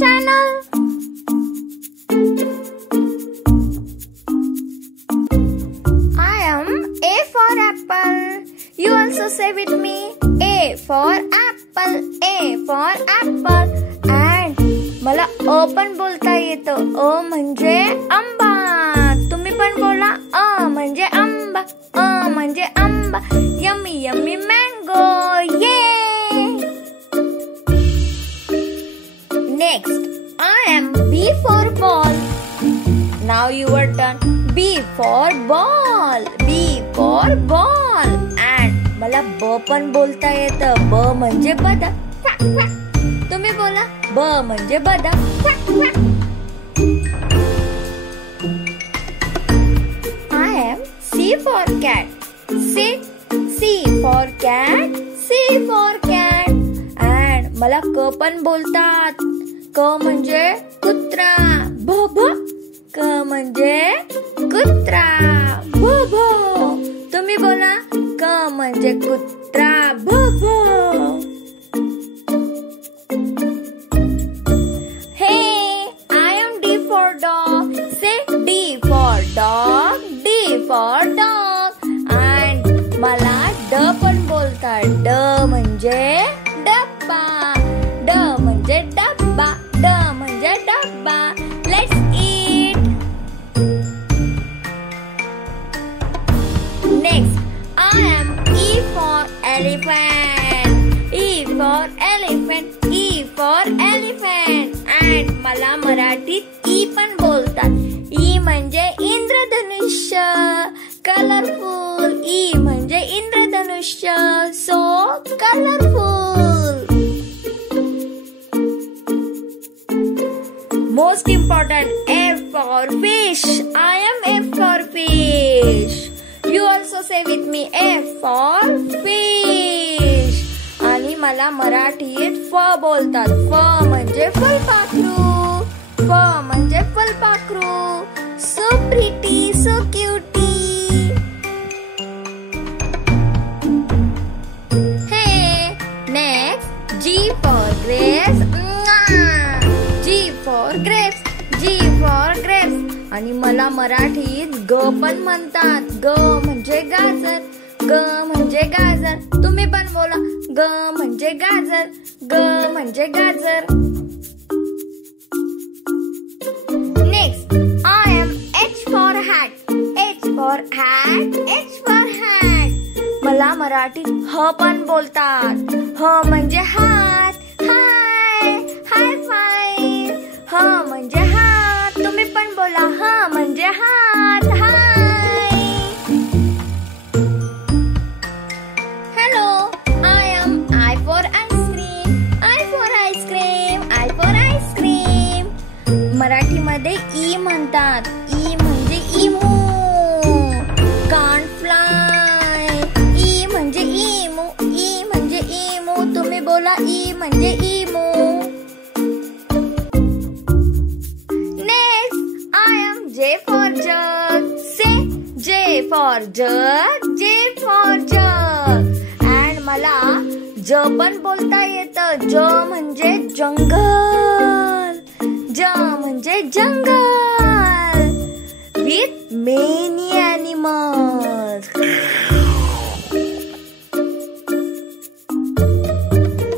channel. I am A for apple. You also say with me. A for apple. A for apple. And मला अ पण बोलता येतं. अ म्हणजे आंबा. तुम्ही पण बोला. अ म्हणजे आंबा. अ म्हणजे आंबा. Yummy yummy mango. Yay! Next, I am B for ball. Now your turn. B for ball. B for ball. And मला ब पण बोलता येतं. ब म्हणजे बदक. तुम्ही बोला. ब म्हणजे बदक. I am C for cat. Say C for cat. C for cat. And मला क पण बोलतात. क म्हणजे कुत्रा. भ भ. क म्हणजे कुत्रा. भ भ. तुम्ही बोला. क म्हणजे कुत्रा. भ भ. Hey, I am D for dog. Say D for dog. D for dog. And मला ड पण बोलतात. ड म्हणजे डब्बा. ड म्हणजे डब्बा. ड म्हणजे डब्बा. Let's eat. Next, I am E for elephant. E for elephant. E for elephant. And मला मराठीत ई पण बोलतात. ई म्हणजे इंद्रधनुष्य. कलरफुल. ई म्हणजे इंद्रधनुष्य. So colorful. Most important, F for fish. I am F for fish. You also say with me. F for fish. आणि मला मराठीत फ बोलतात. फ म्हणजे फुलपाखरू. फ म्हणजे फुलपाखरू. So pretty, so cutie. Hey, next, G for grapes. G for grapes. G for grapes. आणि मला मराठीत ग पण म्हणतात. ग म्हणजे गाजर. ग म्हणजे गाजर. तुम्ही पण बोला. ग म्हणजे गाजर. ग म्हणजे गाजर. Next, I am H for hat. H for hat. H for hat. मला मराठीत ह पण बोलतात. ह म्हणजे हात. हाय. हाय फाय. ह म्हणजे हात. तुम्ही पण बोला. ह म्हणजे हात. हाय. Hello, I am I for ice cream. I for ice cream. I for ice cream. मराठीमध्ये ई म्हणतात. ई म्हणजे इमू. Can't fly. ई म्हणजे इमू. ई म्हणजे इमू. तुम्ही बोला. ई म्हणजे emu. Next, I am J for jug. Say J for jug. J for jug. And मला ज पण बोलता येतं. ज म्हणजे जंगल. ज म्हणजे जंगल. With many animals.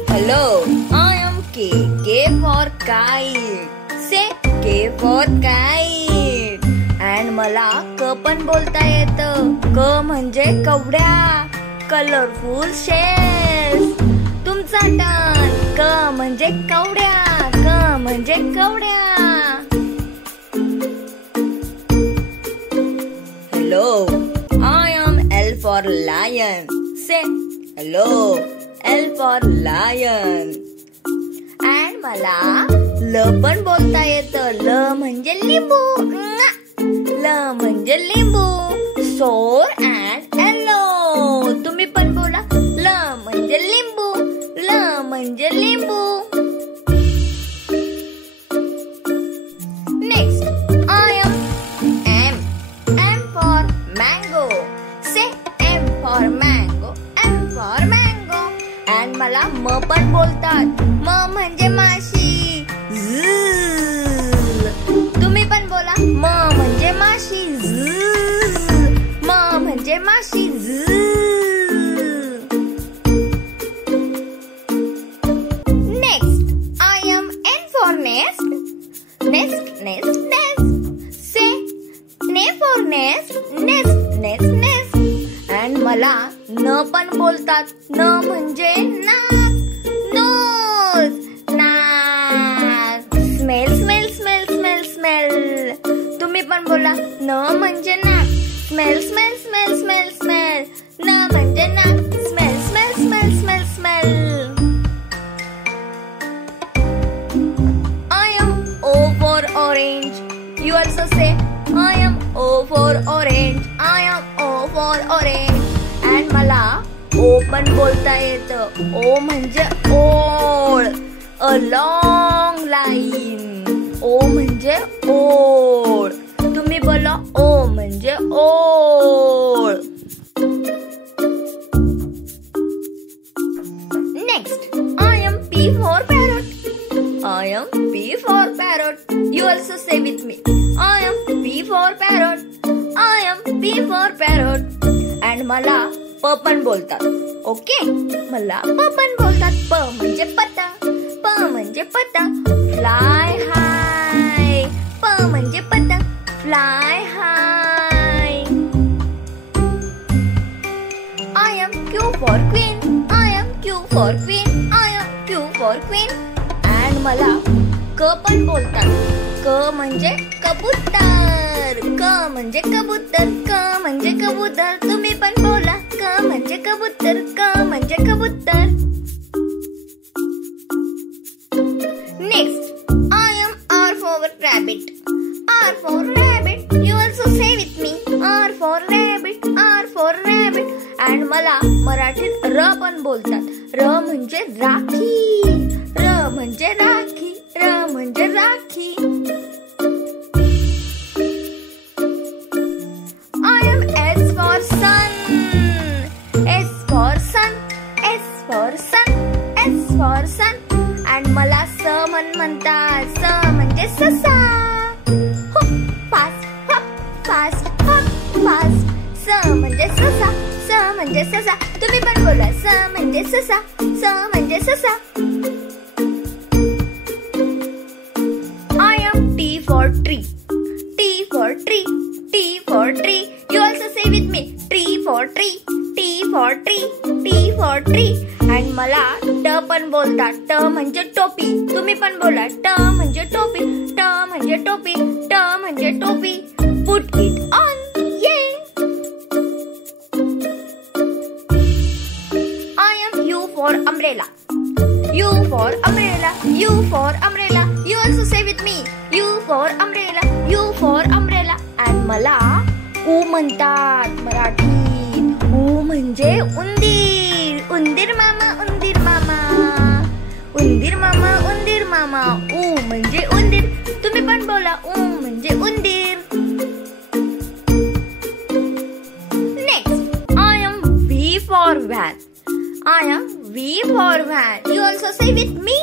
Hello, I am K. K for kite. Say K for kite. And मला क पण बोलता येतं. क म्हणजे कवड्या. Colourful shells. तुमचा टर्न. क म्हणजे कवड्या. क म्हणजे कवड्या. Hello, I am L for lion. Say hello. L for lion. And मला ल पण बोलता येतं. ल म्हणजे लिंबू. ल म्हणजे लिंबू. सोर अँड येलो. तुम्ही पण बोला. ल म्हणजे लिंबू. ल म्हणजे लिंबू. Next, I am M. M for mango. Say M for mango. M for mango. And मला म पण बोलतात. म म्हणजे माशी. Z Next, I am N for nest. Nest, nest, nest. Say, N for nest. Nest, nest, nest. And मला न पण बोलतात. न म्हणजे नाक. Nose, नाक. Smell, smell, smell, smell, smell. तुम्ही पण बोला. न म्हणजे नाक. Smell, smell, smell, smell, smell. न म्हणजे नाक. Smell, smell, smell, smell, smell. I am O for orange. You also say, I am O for orange. I am O for orange. And मला O पण बोलता येतं. O म्हणजे ओळ. A long line. O म्हणजे ओळ. तुम्ही बोला O म्हणजे ओळ. Next, I am P for parrot. I am P for parrot. You also say with me. I am P for parrot. I am P for parrot. And मला प पण बोलतात. ओके, मला प पण बोलतात. प म्हणजे पता. प म्हणजे पता. Fly high. प म्हणजे पता. Fly high. I am Q for queen. I am Q for queen. I am Q for queen. And मला क पण बोलतात. क म्हणजे कबूतर. क म्हणजे कबूतर. क म्हणजे कबूतर. तुम्ही पण बोला. क म्हणजे कबूतर. क म्हणजे कबूतर. Next, I am R for rabbit. R for rabbit. You also say with me. R for rabbit. R for rabbit. And मला मराठीत र पण बोलतात. र म्हणजे राखी. र म्हणजे राखी. र म्हणजे rakhi. I am S for sun. S for sun. S for sun. S for sun. And मला स म्हणतात. स म्हणजे ससा. Hop, fast, hop, fast, hop, fast. स म्हणजे ससा. स म्हणजे ससा. तुम्ही पण बोला. स म्हणजे ससा. स म्हणजे ससा. I am T for tree. T for tree. T for tree. You also say with me. T for tree. T for tree. T for tree. And मला ट पण बोलतात. ट म्हणजे टोपी. तुम्ही पण बोला. ट म्हणजे टोपी. ट म्हणजे टोपी. ट म्हणजे टोपी. Put it on. Yeah. I am U for umbrella. U for umbrella. U for umbrella. You also say with me. U for umbrella. U for umbrella. And मला उ म्हणतात मराठीत. उ म्हणजे उंदीर. उंदीर मामा. उंदीर मामा. उंदीर मामा. उंदीर मामा. उ म्हणजे उंदीर. तुम्ही पण बोला. उ म्हणजे उंदीर. Next, I am V for van. I am V for van. You also say with me.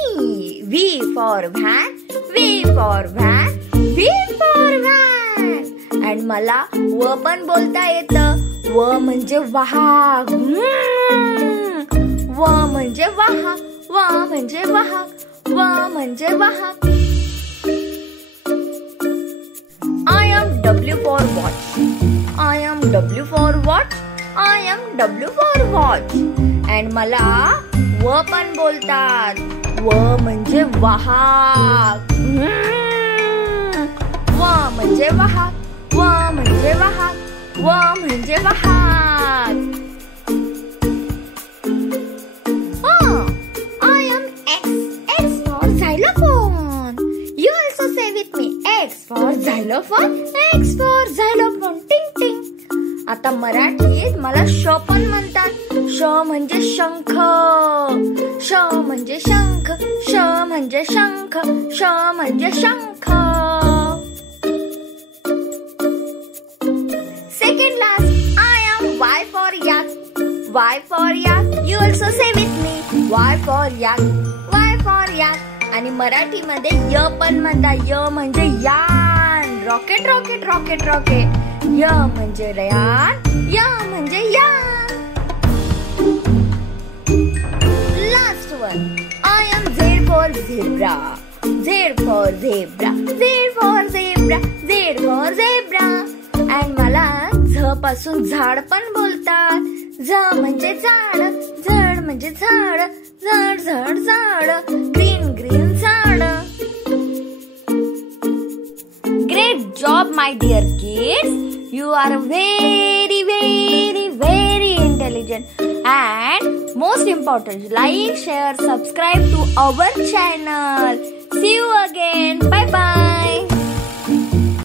V for van. V for van. V for van. And मला व पण बोलता येतं. व म्हणजे वाहक. व म्हणजे वाहक. व म्हणजे वाहक. व म्हणजे वाहक. I am W for watch. I am W for watch. I am W for watch. And मला व पण बोलतात. व म्हणजे वाहक. व म्हणजे वाहक. व म्हणजे वाहक. व म्हणजे वाहक. I am X. X for xylophone. You also say with me. X for xylophone. X for xylophone. Ting ting. आता मराठीत मला श पण म्हणतात. श म्हणजे शंख. श म्हणजे शंख. श म्हणजे शंख. श म्हणजे शंख. Second last, I am Y for yak. Y for yak. You also say with me. Y for yak. Y for yak. आणि मराठीमध्ये य पण म्हणतात. य म्हणजे यान. Rocket rocket rocket rocket. य म्हणजे यान. य म्हणजे यान. Last one. I am Z for for zebra. Z for zebra. Z for zebra. Z for zebra. And मला झ पासून झाड पण बोलतात. झ म्हणजे झाड, झड म्हणजे झाड, झड झड झाड, ग्रीन ग्रीन झाड. Great job, my dear kids. You are very, very, very intelligent. And most important, like, share, subscribe to our channel. See you again. Bye bye.